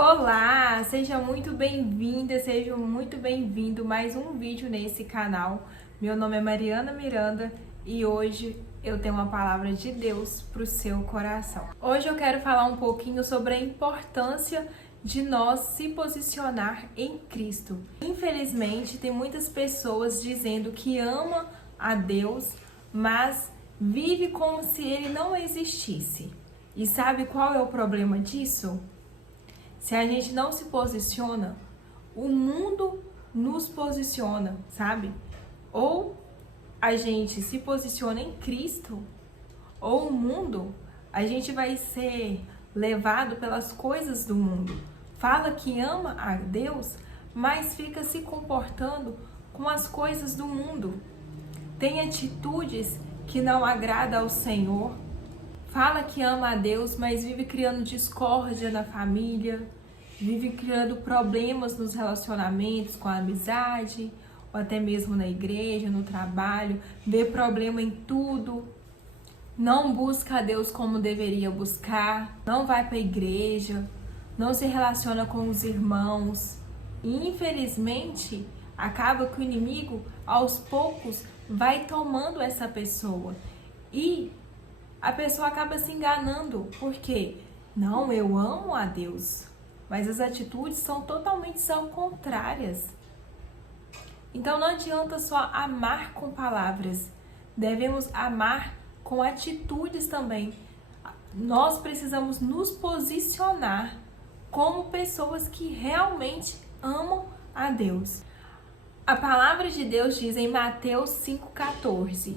Olá, seja muito bem-vinda, seja muito bem-vindo mais um vídeo nesse canal. Meu nome é Mariana Miranda e hoje eu tenho uma palavra de Deus para o seu coração. Hoje eu quero falar um pouquinho sobre a importância de nós se posicionar em Cristo. Infelizmente, tem muitas pessoas dizendo que ama a Deus, mas vive como se ele não existisse. E sabe qual é o problema disso? Se a gente não se posiciona, o mundo nos posiciona, sabe? Ou a gente se posiciona em Cristo, ou o mundo, a gente vai ser levado pelas coisas do mundo. Fala que ama a Deus, mas fica se comportando com as coisas do mundo. Tem atitudes que não agradam ao Senhor. Fala que ama a Deus, mas vive criando discórdia na família, vive criando problemas nos relacionamentos, com a amizade, ou até mesmo na igreja, no trabalho, vê problema em tudo, não busca a Deus como deveria buscar, não vai para a igreja, não se relaciona com os irmãos. E infelizmente, acaba que o inimigo, aos poucos, vai tomando essa pessoa. E a pessoa acaba se enganando, porque não, eu amo a Deus, mas as atitudes são totalmente contrárias. Então não adianta só amar com palavras, devemos amar com atitudes também. Nós precisamos nos posicionar como pessoas que realmente amam a Deus. A palavra de Deus diz em Mateus 5,14: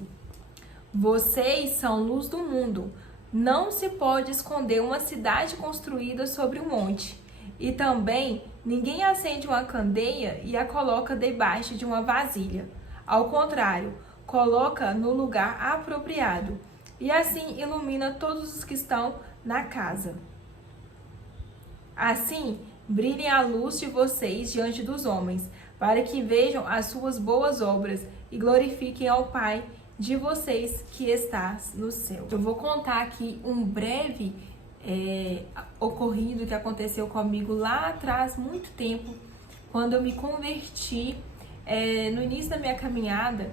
vocês são luz do mundo. Não se pode esconder uma cidade construída sobre um monte. E também, ninguém acende uma candeia e a coloca debaixo de uma vasilha. Ao contrário, coloca no lugar apropriado. E assim ilumina todos os que estão na casa. Assim, brilhem a luz de vocês diante dos homens, para que vejam as suas boas obras e glorifiquem ao Pai de vocês que está no céu. Eu vou contar aqui um breve ocorrido que aconteceu comigo lá atrás, muito tempo, quando eu me converti. No início da minha caminhada,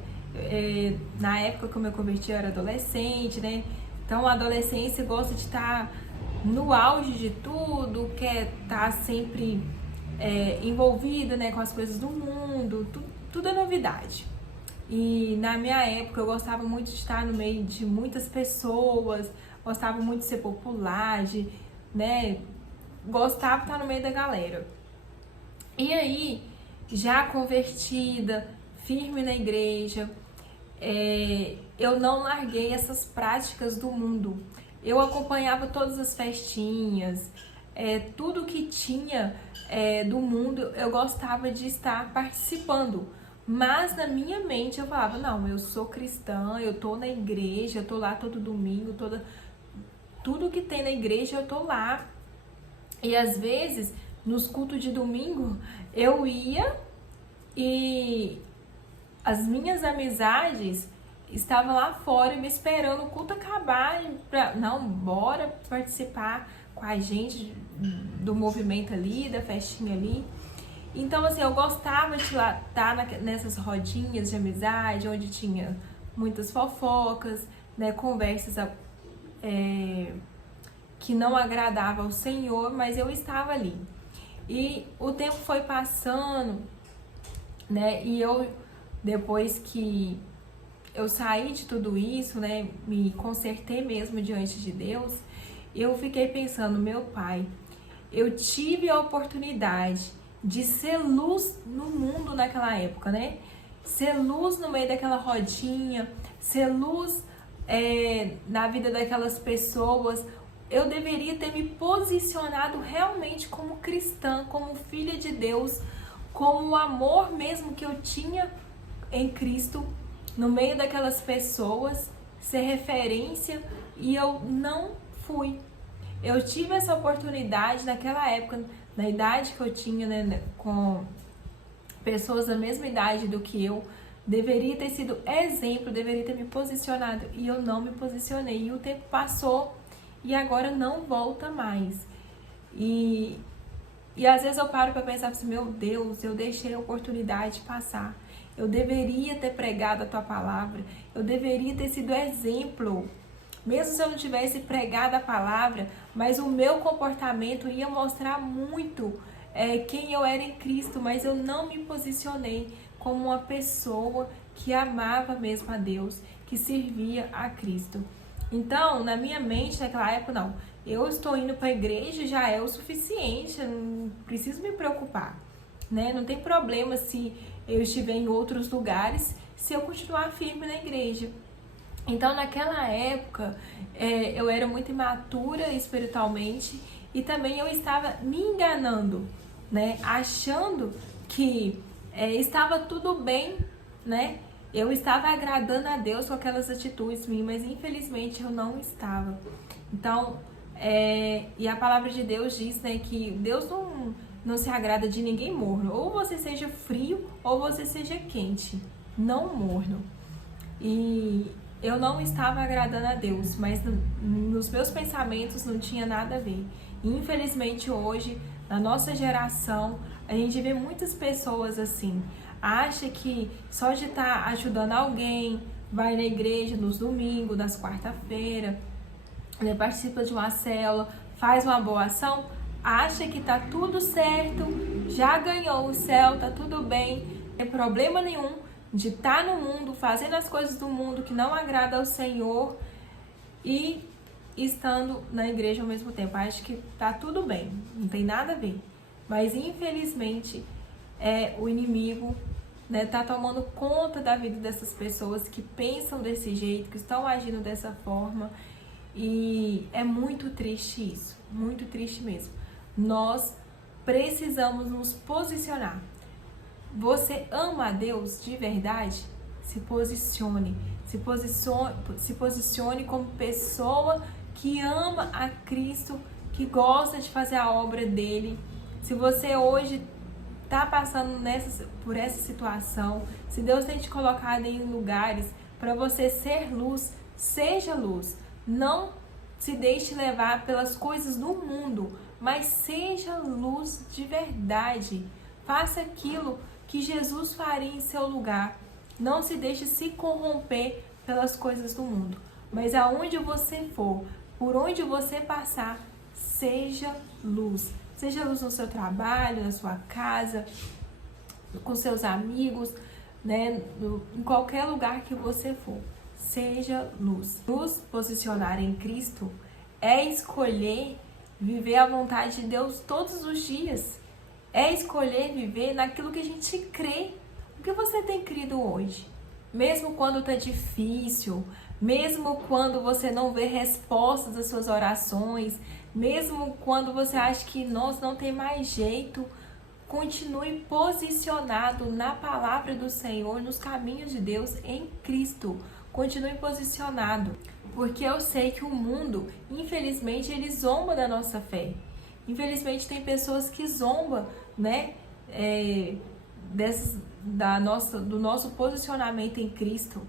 na época que eu me converti, eu era adolescente, né? Então a adolescência gosta de estar no auge de tudo, quer estar sempre envolvida, né, com as coisas do mundo, tudo é novidade. E na minha época eu gostava muito de estar no meio de muitas pessoas, gostava muito de ser popular, gostava de estar no meio da galera. E aí, já convertida, firme na igreja, eu não larguei essas práticas do mundo. Eu acompanhava todas as festinhas, tudo que tinha do mundo eu gostava de estar participando. Mas na minha mente eu falava, não, eu sou cristã, eu tô na igreja, eu tô lá todo domingo, tudo que tem na igreja eu tô lá. E às vezes, nos cultos de domingo, eu ia e as minhas amizades estavam lá fora me esperando o culto acabar não, bora participar com a gente do movimento ali, da festinha ali. Então, assim, eu gostava de estar nessas rodinhas de amizade, onde tinha muitas fofocas, né, conversas que não agradavam ao Senhor, mas eu estava ali. E o tempo foi passando, né, e eu, depois que eu saí de tudo isso, né, me consertei mesmo diante de Deus, eu fiquei pensando, meu Pai, eu tive a oportunidade de ser luz no mundo naquela época, né? Ser luz no meio daquela rodinha, ser luz na vida daquelas pessoas. Eu deveria ter me posicionado realmente como cristã, como filha de Deus, com o amor mesmo que eu tinha em Cristo, no meio daquelas pessoas, ser referência, e eu não fui. Eu tive essa oportunidade naquela época, na idade que eu tinha, né, com pessoas da mesma idade do que eu, deveria ter sido exemplo, deveria ter me posicionado, e eu não me posicionei. E o tempo passou e agora não volta mais. E E às vezes eu paro para pensar assim, meu Deus, eu deixei a oportunidade passar. Eu deveria ter pregado a tua palavra. Eu deveria ter sido exemplo. Mesmo se eu não tivesse pregado a palavra, mas o meu comportamento ia mostrar muito quem eu era em Cristo, mas eu não me posicionei como uma pessoa que amava mesmo a Deus, que servia a Cristo. Então, na minha mente, naquela época, não. Eu estou indo para a igreja, já é o suficiente, eu não preciso me preocupar, né? Não tem problema se eu estiver em outros lugares, se eu continuar firme na igreja. Então, naquela época, eu era muito imatura espiritualmente e também eu estava me enganando, né? Achando que estava tudo bem, né? Eu estava agradando a Deus com aquelas atitudes minhas, mas infelizmente eu não estava. Então, e a palavra de Deus diz, né, que Deus não se agrada de ninguém morno. Ou você seja frio, ou você seja quente, não morno. E eu não estava agradando a Deus, mas nos meus pensamentos não tinha nada a ver. E, infelizmente hoje, na nossa geração, a gente vê muitas pessoas assim, acha que só de estar ajudando alguém, vai na igreja nos domingos, nas quarta-feiras, participa de uma célula, faz uma boa ação, acha que tá tudo certo, já ganhou o céu, tá tudo bem, não tem problema nenhum de estar no mundo, fazendo as coisas do mundo que não agrada ao Senhor e estando na igreja ao mesmo tempo. Acho que tá tudo bem, não tem nada a ver. Mas infelizmente o inimigo, né, tá tomando conta da vida dessas pessoas que pensam desse jeito, que estão agindo dessa forma. E é muito triste isso, muito triste mesmo. Nós precisamos nos posicionar. Você ama a Deus de verdade? Se posicione. Se posicione como pessoa que ama a Cristo, que gosta de fazer a obra dele. Se você hoje está passando por essa situação, se Deus tem te colocado em lugares para você ser luz, seja luz. Não se deixe levar pelas coisas do mundo, mas seja luz de verdade. Faça aquilo que Jesus faria em seu lugar. Não se deixe se corromper pelas coisas do mundo. Mas aonde você for, por onde você passar, seja luz. Seja luz no seu trabalho, na sua casa, com seus amigos, né? Em qualquer lugar que você for. Seja luz. Nos posicionar em Cristo é escolher viver a vontade de Deus todos os dias. É escolher viver naquilo que a gente crê. O que você tem crido hoje? Mesmo quando tá difícil, mesmo quando você não vê respostas das suas orações, mesmo quando você acha que nossa, não tem mais jeito, continue posicionado na palavra do Senhor, nos caminhos de Deus em Cristo. Continue posicionado, porque eu sei que o mundo, infelizmente, ele zomba da nossa fé. Infelizmente, tem pessoas que zombam, né, do nosso posicionamento em Cristo.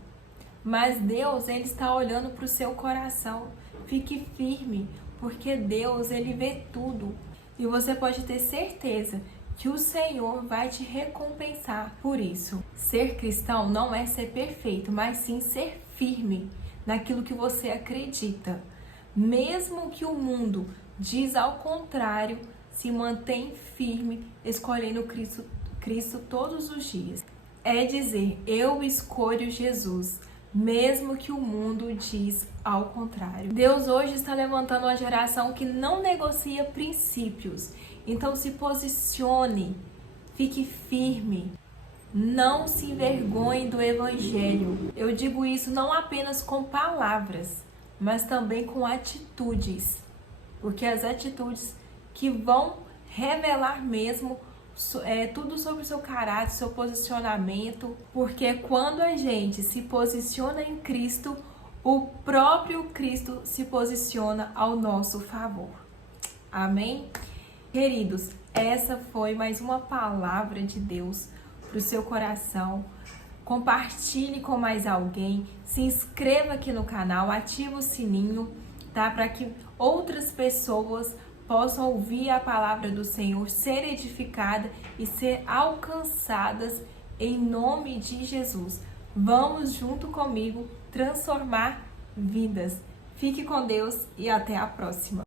Mas Deus, ele está olhando para o seu coração. Fique firme, porque Deus, ele vê tudo. E você pode ter certeza que o Senhor vai te recompensar por isso. Ser cristão não é ser perfeito, mas sim ser firme naquilo que você acredita. Mesmo que o mundo diz ao contrário, se mantém firme, escolhendo Cristo todos os dias. É dizer, eu escolho Jesus, mesmo que o mundo diz ao contrário. Deus hoje está levantando uma geração que não negocia princípios. Então se posicione, fique firme, não se envergonhe do Evangelho. Eu digo isso não apenas com palavras, mas também com atitudes. Porque as atitudes que vão revelar mesmo tudo sobre o seu caráter, seu posicionamento. Porque quando a gente se posiciona em Cristo, o próprio Cristo se posiciona ao nosso favor. Amém? Queridos, essa foi mais uma palavra de Deus para o seu coração. Compartilhe com mais alguém, se inscreva aqui no canal, ative o sininho, tá? Para que outras pessoas possam ouvir a palavra do Senhor, ser edificadas e ser alcançadas em nome de Jesus. Vamos junto comigo transformar vidas. Fique com Deus e até a próxima.